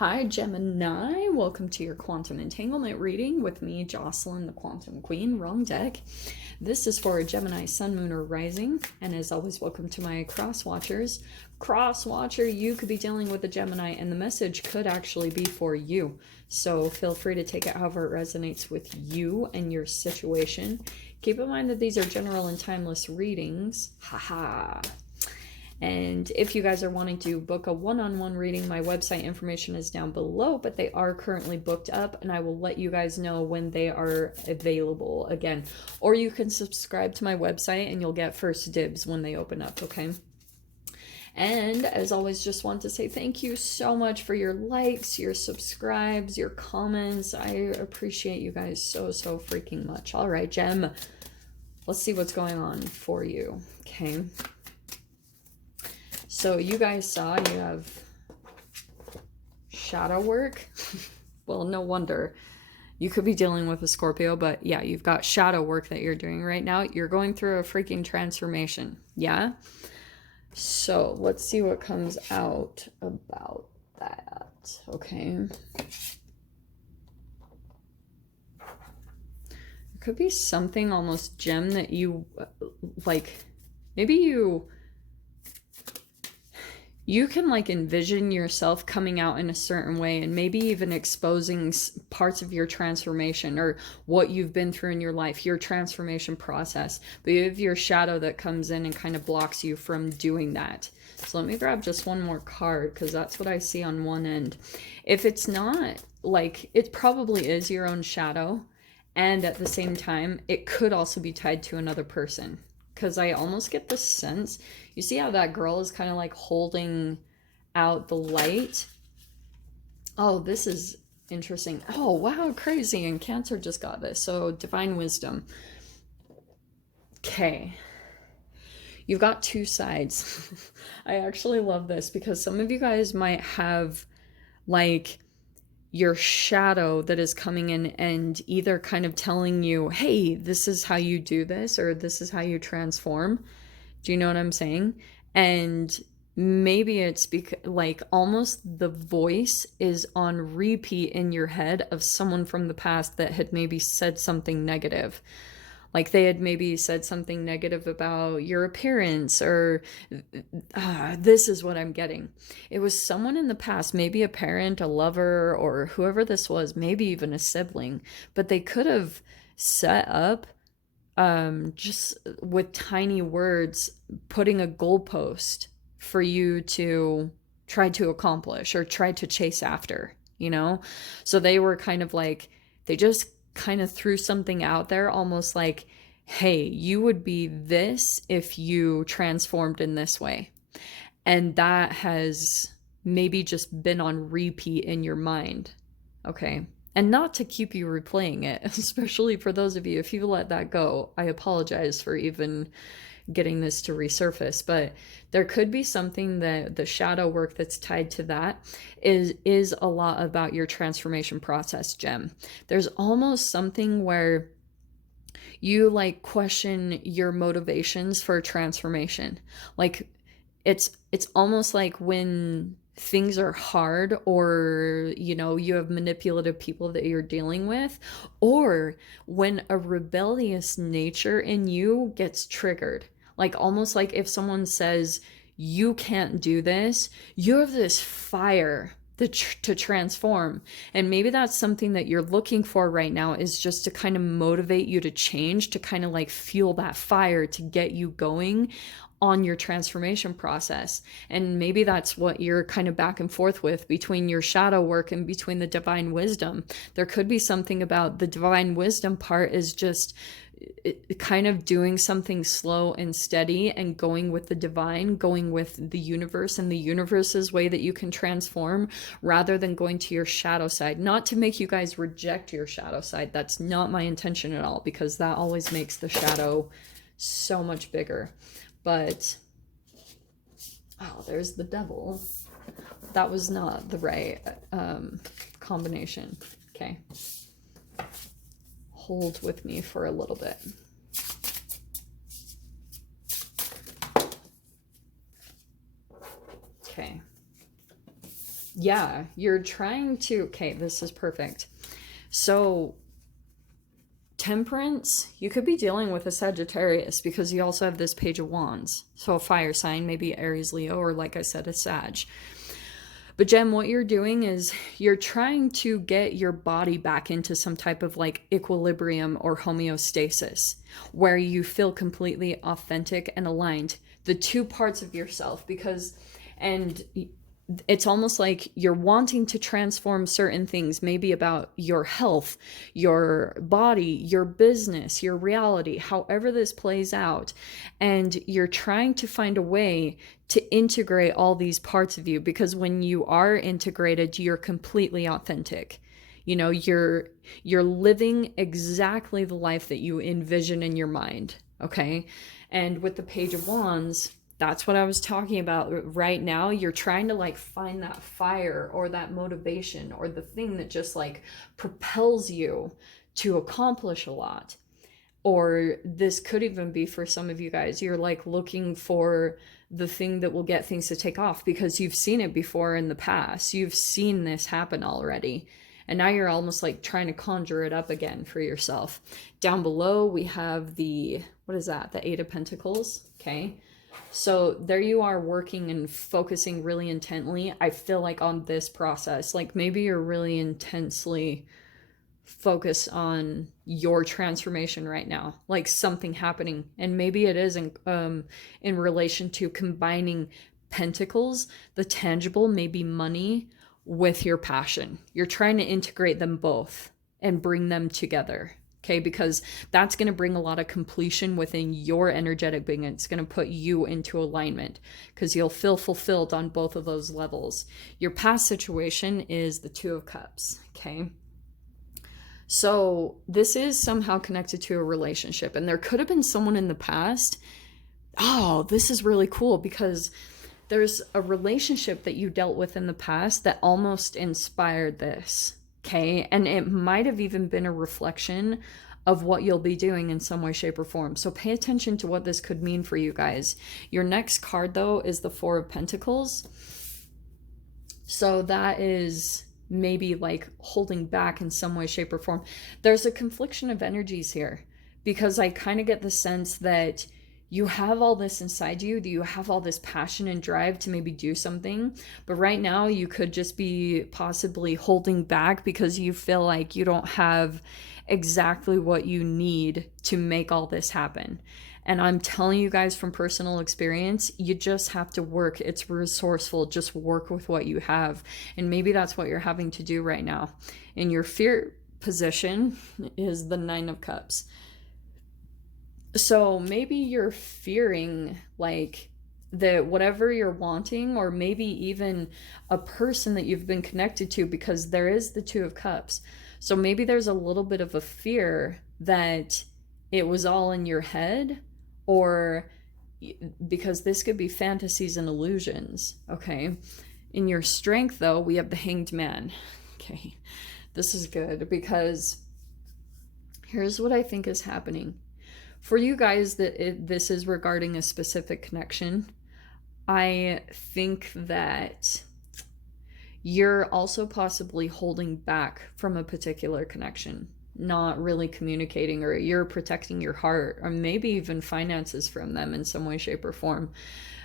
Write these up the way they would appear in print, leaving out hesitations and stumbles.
Hi Gemini, welcome to your quantum entanglement reading with me, Jocelyn, the Quantum Queen. Wrong deck. This is for a Gemini sun, moon, or rising, and as always, welcome to my cross watchers. Cross watcher, you could be dealing with a Gemini, and the message could actually be for you. So feel free to take it however it resonates with you and your situation. Keep in mind that these are general and timeless readings. Haha. And if you guys are wanting to book a one-on-one reading, my website information is down below, but they are currently booked up, and I will let you guys know when they are available again. Or you can subscribe to my website and you'll get first dibs when they open up, okay? And as always, just want to say thank you so much for your likes, your subscribes, your comments. I appreciate you guys so freaking much. All right, Gem, let's see what's going on for you, okay? So you guys saw you have shadow work. Well, no wonder. You could be dealing with a Scorpio, but yeah, you've got shadow work that you're doing right now. You're going through a freaking transformation, yeah? So let's see what comes out about that, okay? There could be something almost, Gem, that you, like, maybe you can like envision yourself coming out in a certain way and maybe even exposing parts of your transformation or what you've been through in your life, your transformation process. But you have your shadow that comes in and kind of blocks you from doing that. So let me grab just one more card because that's what I see on one end. If it's not, like, it probably is your own shadow, and at the same time, it could also be tied to another person. Because I almost get the sense, you see how that girl is kind of like holding out the light? Oh, this is interesting. Oh, wow, crazy. And Cancer just got this. So divine wisdom. Okay. You've got two sides. I actually love this because some of you guys might have like your shadow that is coming in and either kind of telling you, hey, this is how you do this, or this is how you transform. Do you know what I'm saying? And maybe it's because like almost the voice is on repeat in your head of someone from the past that had maybe said something negative. Like they had maybe said something negative about your appearance, or this is what I'm getting. It was someone in the past, maybe a parent, a lover, or whoever this was, maybe even a sibling, but they could have set up just with tiny words, putting a goalpost for you to try to accomplish or try to chase after, you know? So they were kind of like, they just kind of threw something out there, almost like, hey, you would be this if you transformed in this way. And that has maybe just been on repeat in your mind, okay? And not to keep you replaying it, especially for those of you, if you let that go, I apologize for even getting this to resurface, but there could be something that the shadow work that's tied to that is a lot about your transformation process, Gem. There's almost something where you like question your motivations for transformation. Like it's almost like when things are hard, or you know, you have manipulative people that you're dealing with, or when a rebellious nature in you gets triggered. Like almost like if someone says you can't do this, you have this fire to transform. And maybe that's something that you're looking for right now, is just to kind of motivate you to change, to kind of like fuel that fire to get you going on your transformation process. And maybe that's what you're kind of back and forth with between your shadow work and between the divine wisdom. There could be something about the divine wisdom part is just kind of doing something slow and steady and going with the divine, going with the universe and the universe's way that you can transform, rather than going to your shadow side. Not to make you guys reject your shadow side. That's not my intention at all, because that always makes the shadow so much bigger. But oh, there's the devil. That was not the right combination. Okay. Hold with me for a little bit. Okay. yeah, you're trying to, okay, this is perfect. So Temperance, you could be dealing with a Sagittarius because you also have this Page of Wands. So a fire sign, maybe Aries, Leo, or like I said, a Sag. But Jem, what you're doing is you're trying to get your body back into some type of like equilibrium or homeostasis where you feel completely authentic and aligned. The two parts of yourself, because, and it's almost like you're wanting to transform certain things, maybe about your health, your body, your business, your reality, however this plays out. And you're trying to find a way to integrate all these parts of you, because when you are integrated, you're completely authentic. You know, you're living exactly the life that you envision in your mind, okay? And with the Page of Wands, that's what I was talking about. Right now, you're trying to like find that fire or that motivation or the thing that just like propels you to accomplish a lot. Or this could even be for some of you guys, you're like looking for the thing that will get things to take off because you've seen it before in the past. You've seen this happen already. And now you're almost like trying to conjure it up again for yourself. Down below, we have the, what is that? The Eight of Pentacles. Okay. So there you are working and focusing really intently. I feel like on this process, like maybe you're really intensely focused on your transformation right now, like something happening. And maybe it is in relation to combining pentacles, the tangible, maybe money, with your passion. You're trying to integrate them both and bring them together. Okay, because that's going to bring a lot of completion within your energetic being. It's going to put you into alignment because you'll feel fulfilled on both of those levels. Your past situation is the Two of Cups. Okay, so this is somehow connected to a relationship, and there could have been someone in the past. Oh, this is really cool because there's a relationship that you dealt with in the past that almost inspired this. Okay, and it might have even been a reflection of what you'll be doing in some way, shape, or form. So pay attention to what this could mean for you guys. Your next card, though, is the Four of Pentacles. So that is maybe like holding back in some way, shape, or form. There's a confliction of energies here because I kind of get the sense that you have all this inside you, that you have all this passion and drive to maybe do something. But right now you could just be possibly holding back because you feel like you don't have exactly what you need to make all this happen. And I'm telling you guys from personal experience, you just have to work. It's resourceful. Just work with what you have. And maybe that's what you're having to do right now. In your fear position is the Nine of Cups. So maybe you're fearing like that whatever you're wanting, or maybe even a person that you've been connected to, because there is the Two of Cups. So maybe there's a little bit of a fear that it was all in your head, or because this could be fantasies and illusions. Okay. In your strength, though, we have the Hanged Man. Okay. This is good because here's what I think is happening. For you guys, that this is regarding a specific connection. I think that you're also possibly holding back from a particular connection, not really communicating, or you're protecting your heart, or maybe even finances from them in some way, shape, or form.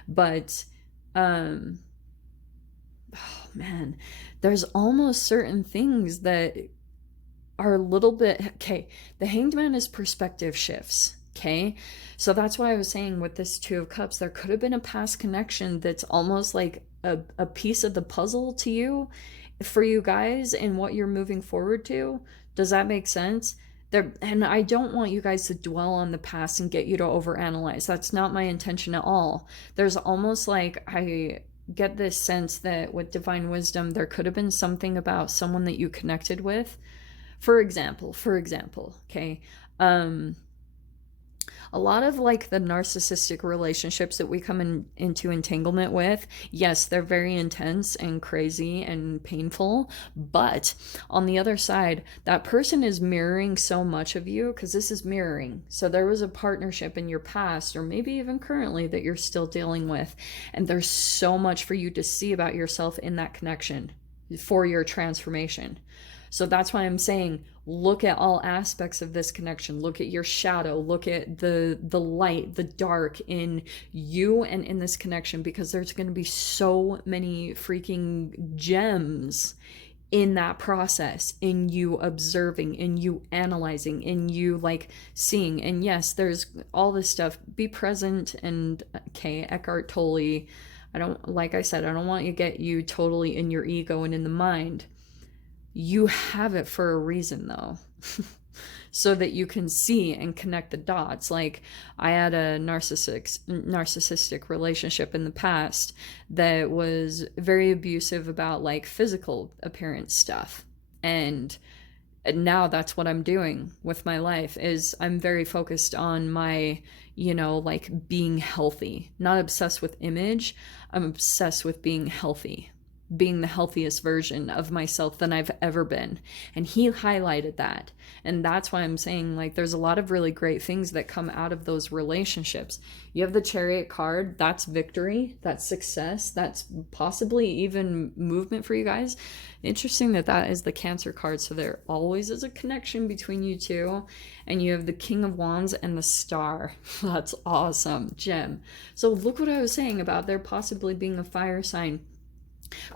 But, oh man, there's almost certain things that are a little bit, okay, the Hanged Man is perspective shifts. Okay, so that's why I was saying with this Two of Cups, there could have been a past connection that's almost like a piece of the puzzle to you, for you guys, and what you're moving forward to. Does that make sense? There, and I don't want you guys to dwell on the past and get you to overanalyze. That's not my intention at all. There's almost like, I get this sense that with divine wisdom, there could have been something about someone that you connected with. For example, okay, A lot of like the narcissistic relationships that we come into entanglement with, yes, they're very intense and crazy and painful, but on the other side, that person is mirroring so much of you, because this is mirroring. So there was a partnership in your past, or maybe even currently, that you're still dealing with, and there's so much for you to see about yourself in that connection for your transformation. So that's why I'm saying, look at all aspects of this connection. Look at your shadow. Look at the light, the dark in you and in this connection, because there's going to be so many freaking gems in that process, in you observing, in you analyzing, in you like seeing. And yes, there's all this stuff. Be present. And okay, Eckhart Tolle, I don't, like I said, I don't want you to get you totally in your ego and in the mind. You have it for a reason, though, so that you can see and connect the dots. Like, I had a narcissistic relationship in the past that was very abusive about like physical appearance stuff. And now that's what I'm doing with my life, is I'm very focused on my, like being healthy, not obsessed with image. I'm obsessed with being healthy, being the healthiest version of myself than I've ever been. And he highlighted that. And that's why I'm saying, like, there's a lot of really great things that come out of those relationships. You have the Chariot card. That's victory. That's success. That's possibly even movement for you guys. Interesting that that is the Cancer card. So there always is a connection between you two. And you have the King of Wands and the Star. That's awesome. Gem. So look what I was saying about there possibly being a fire sign.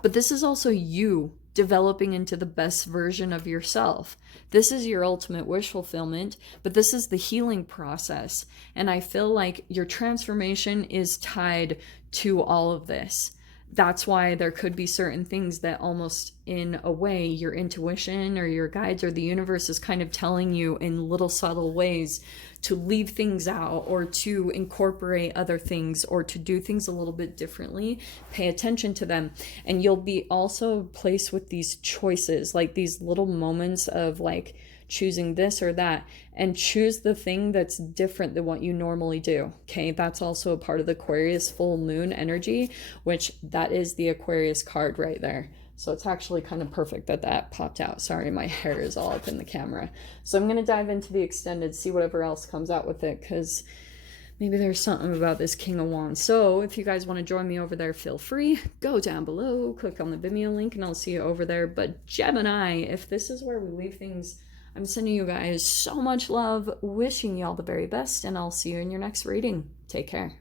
But this is also you developing into the best version of yourself. This is your ultimate wish fulfillment, but this is the healing process. And I feel like your transformation is tied to all of this. That's why there could be certain things that almost in a way your intuition or your guides or the universe is kind of telling you in little subtle ways to leave things out, or to incorporate other things, or to do things a little bit differently. Pay attention to them. And you'll be also placed with these choices, like these little moments of like choosing this or that, and choose the thing that's different than what you normally do. Okay, that's also a part of the Aquarius full moon energy, which that is the Aquarius card right there. So it's actually kind of perfect that that popped out. Sorry, my hair is all up in the camera. So I'm going to dive into the extended, see whatever else comes out with it, because maybe there's something about this King of Wands. So if you guys want to join me over there, feel free. Go down below, click on the Vimeo link, and I'll see you over there. But Gemini, if this is where we leave things, I'm sending you guys so much love, wishing you all the very best, and I'll see you in your next reading. Take care.